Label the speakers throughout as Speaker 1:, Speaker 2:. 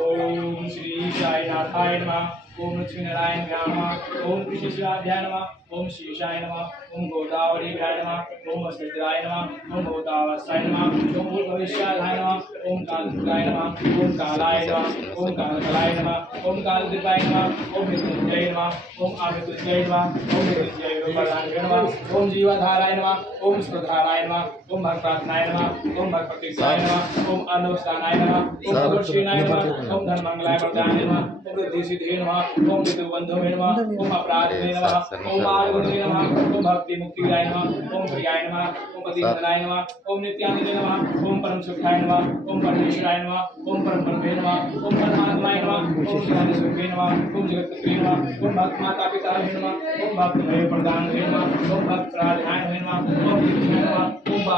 Speaker 1: ओम श्री साईनाथाय नमः ओम लक्ष्मीनारायण नमः ओम कृष्णशिवाध्याय नमः ओम शेषाय नमः ओम गोदावरी नमः ओम अस्मित्राय नमः ओम भूतावस्थाय नमः ओम भविष्याधाय नमः ओम कालकाय नमः ओम कालाय नमः ओम कालकलाय नमः ओम कालदीपाय नमः ओम मृत्युंजय नमः ओम अमृत्युंजय नमः ओम मृत्युंजय रूपाय नमः ओम जीवाधाराय नमः ओम स्पृधाराय नमः ओम भक्तात्माय नमः ओम भक्तिसाय नमः ओम अनुष्ठानाय नमः ओम भगवत्सेनाय नमः ओम धर्मंगलाय वरदाय नमः ओम रिद्धि सिद्धि नमः ओम ऋतुबंधु नमः ओम अपराध नमः ओम आर्गुणे नमः ओम भक्ति मुक्ति मुक्तिदाय नमः ओम प्रियाय नमः ओम पतितनाय नमः ओम नित्यानंद नमः ओम परम सुखाय नमः ओम परमेश्वराय नमः ओम परम ब्रह्मे नमः ओम परमात्माय नमः ओम ज्ञान सुखे नमः ओम जगत जगत्प्रिय नमः ओम भक्त माता पिता नमः ओम भक्त भय प्रदान नमः ओम भक्त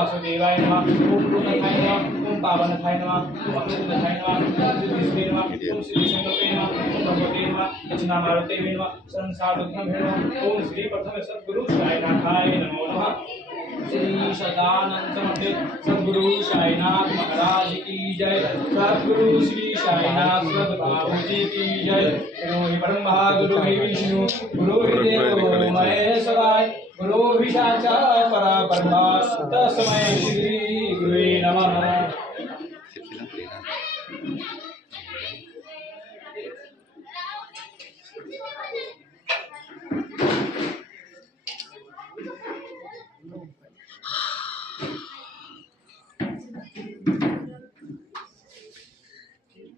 Speaker 1: वासुदेवाय नमः। ओम पूर्णथाय नमः, ओम पावनथाय नमः, ओम अमृतथाय नमः ओम श्री नमः, ओम श्री संकल्पे नमः, ओम भगवते नमः दक्षिणा मारुते नमः संसार दुःखम नमः। ओम श्री प्रथम सद्गुरु साईनाथाय नमो नमः। श्री सदानंद समर्पित सद्गुरु साईनाथ महाराज की जय सद्गुरु श्री साईनाथ सदबाबू जी की जय गुरु ही ब्रह्मा गुरु विष्णु गुरु ही देव महेश्वराय गुरु ही परा ब्रह्मा तस्मै श्री गुरुवे नमः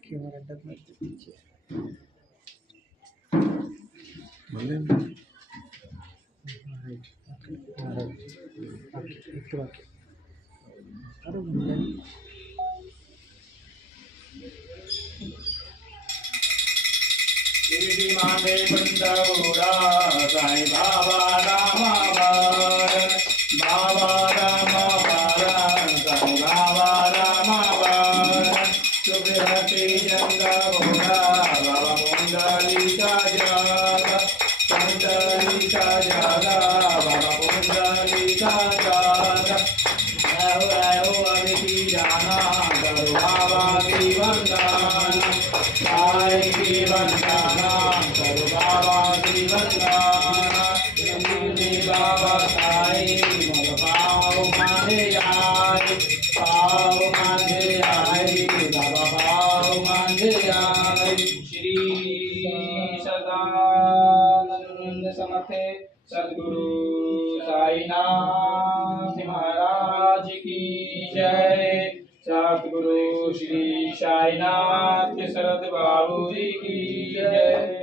Speaker 1: कैमरा डर मत दीजिए? बंदा साई बाबा रामा। Baba. साईनाथ महाराज की जय। सतगुरु श्री साईनाथ शरद बाबू जी की जय।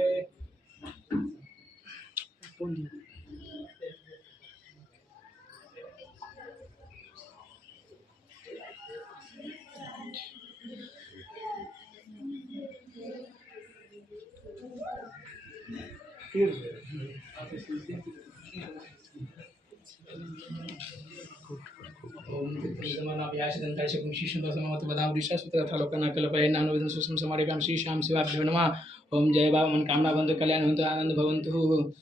Speaker 1: काय शकून शिशुंदा समावत बदाम ऋषा सूत्र तथा लोकांना कल्पय नानो विधम सुषम समारे काम श्री श्याम शिवाभ्यो नमः. ओम जय बाबा मन कामना बंधु कल्याण बंधु आनंद भवन्तु.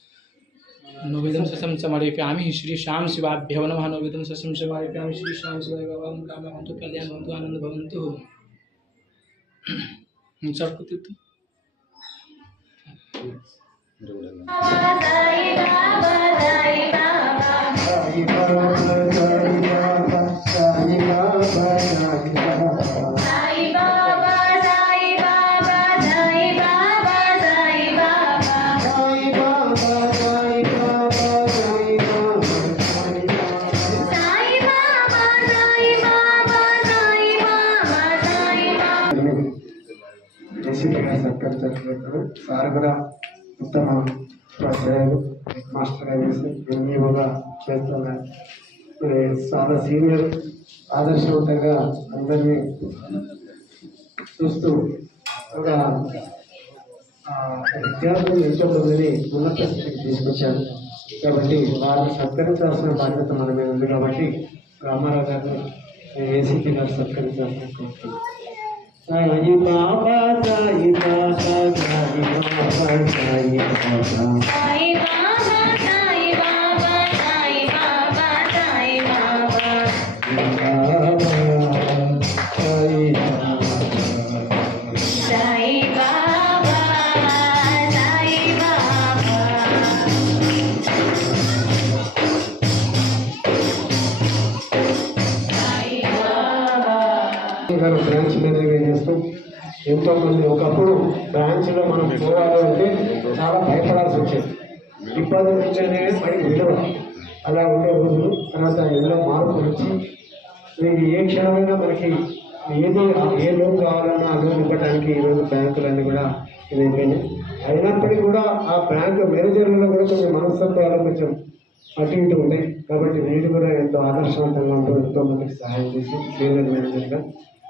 Speaker 1: नोविदम ससम समर्पयामि श्री श्याम शिवाभ्यो नमः. नोविदम ससम समर्पयामि श्री श्याम शिवाय बाबा कामना बंधु कल्याण बंधु आनंद भवन्तु. सर
Speaker 2: कुतित సార్ కూడా ఉత్తమ ఉపాధ్యాయులు హెడ్ మాస్టర్ అయ్యేసి ఎన్ఈఓగా చేస్తున్నారు చాలా సీనియర్ ఆదర్శవంతంగా అందరినీ చూస్తూ ఒక విద్యార్థులు ఎంతో మందిని ఉన్నత స్థితికి తీసుకొచ్చారు. కాబట్టి వారిని సత్కరించాల్సిన బాధ్యత మన మీద ఉంది కాబట్టి రామారావు గారు ఏసీపీ గారు సత్కరించాల్సిన కోరుతున్నాను సాయి బాబా సాయి బాబా సాయి బాబా. సాయి బాబా. గారు బ్రాంచ్ మేనేజ్గా చేస్తూ ఎంతో మంది ఒకప్పుడు బ్రాంచ్లో మనం పోవాలంటే చాలా భయపడాల్సి వచ్చేది. ఇబ్బంది ఉంటేనే మనకి విలువ అలా ఉండే రోజులు తర్వాత ఎన్నో మార్పులు వచ్చి మీకు ఏ క్షణమైనా మనకి ఏది ఏ లోన్ కావాలన్నా ఆ లోన్ ఇవ్వడానికి ఈరోజు బ్యాంకులన్నీ కూడా ఇదైపోయినాయి అయినప్పటికీ కూడా ఆ బ్యాంకు మేనేజర్లలో కూడా కొంచెం మనస్తత్వాలు కొంచెం అటు ఇటు ఉన్నాయి కాబట్టి వీళ్ళు కూడా ఎంతో ఆదర్శవంతంగా ఉంటూ ఎంతో మందికి సహాయం చేసి సీనియర్ మేనేజర్గా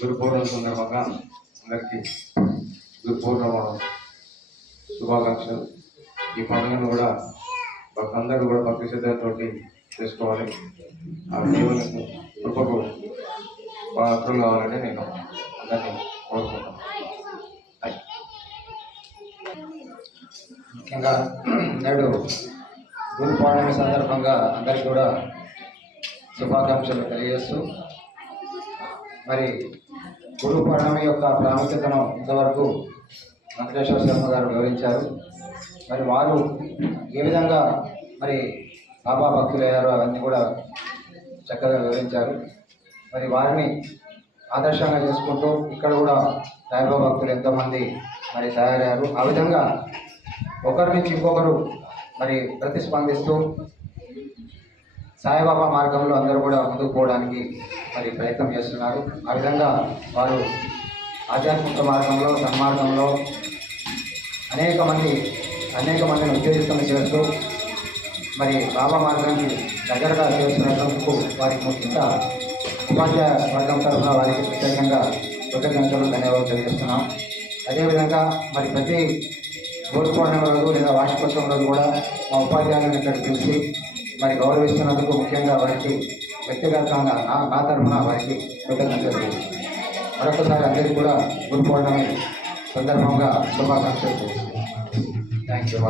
Speaker 3: గురు పౌర్ణమి సందర్భంగా అందరికీ గురు పౌర్ణమ శుభాకాంక్షలు. ఈ పండుగను కూడా అందరూ కూడా భక్తి శ్రద్ధలతో చేసుకోవాలి. ఆ దేవులకు కృపకు పాత్రలు కావాలని నేను అందరినీ కోరుకుంటాను
Speaker 4: ముఖ్యంగా నేడు గురు పౌర్ణమి సందర్భంగా అందరికీ కూడా శుభాకాంక్షలు తెలియజేస్తూ మరి గురు పౌర్ణమి యొక్క ప్రాముఖ్యతను ఇంతవరకు వెంకటేశ్వర శర్మ గారు వివరించారు. మరి వారు ఏ విధంగా మరి బాబా భక్తులయ్యారో అవన్నీ కూడా చక్కగా వివరించారు. మరి వారిని ఆదర్శంగా చేసుకుంటూ ఇక్కడ కూడా సాయిబాబా భక్తులు ఎంతోమంది మరి తయారయ్యారు. ఆ విధంగా ఒకరి నుంచి ఇంకొకరు మరి ప్రతిస్పందిస్తూ సాయిబాబా మార్గంలో అందరూ కూడా ముందుకు పోవడానికి మరి ప్రయత్నం చేస్తున్నారు. ఆ విధంగా వారు ఆధ్యాత్మిక మార్గంలో సన్మార్గంలో అనేక మంది అనేక మందిని ఉత్తేజితం చేస్తూ మరి బాబా మార్గాన్ని దగ్గరగా చేస్తున్నందుకు వారికి ముఖ్యంగా ఉపాధ్యాయ వర్గం తరఫున వారికి ప్రత్యేకంగా కృతజ్ఞతలు ధన్యవాదాలు తెలియజేస్తున్నాం. అదేవిధంగా మరి ప్రతి గురు పౌర్ణమి రోజు లేదా వార్షికోత్సవం రోజు కూడా మా ఉపాధ్యాయులను ఇక్కడ పిలిచి మరి గౌరవిస్తున్నందుకు ముఖ్యంగా వారికి వ్యక్తిగతంగా నా నా తరఫున వారికి కృతజ్ఞతలు మరొకసారి అందరికీ కూడా గురు పౌర్ణమి సందర్భంగా శుభాకాంక్షలు థ్యాంక్ యూ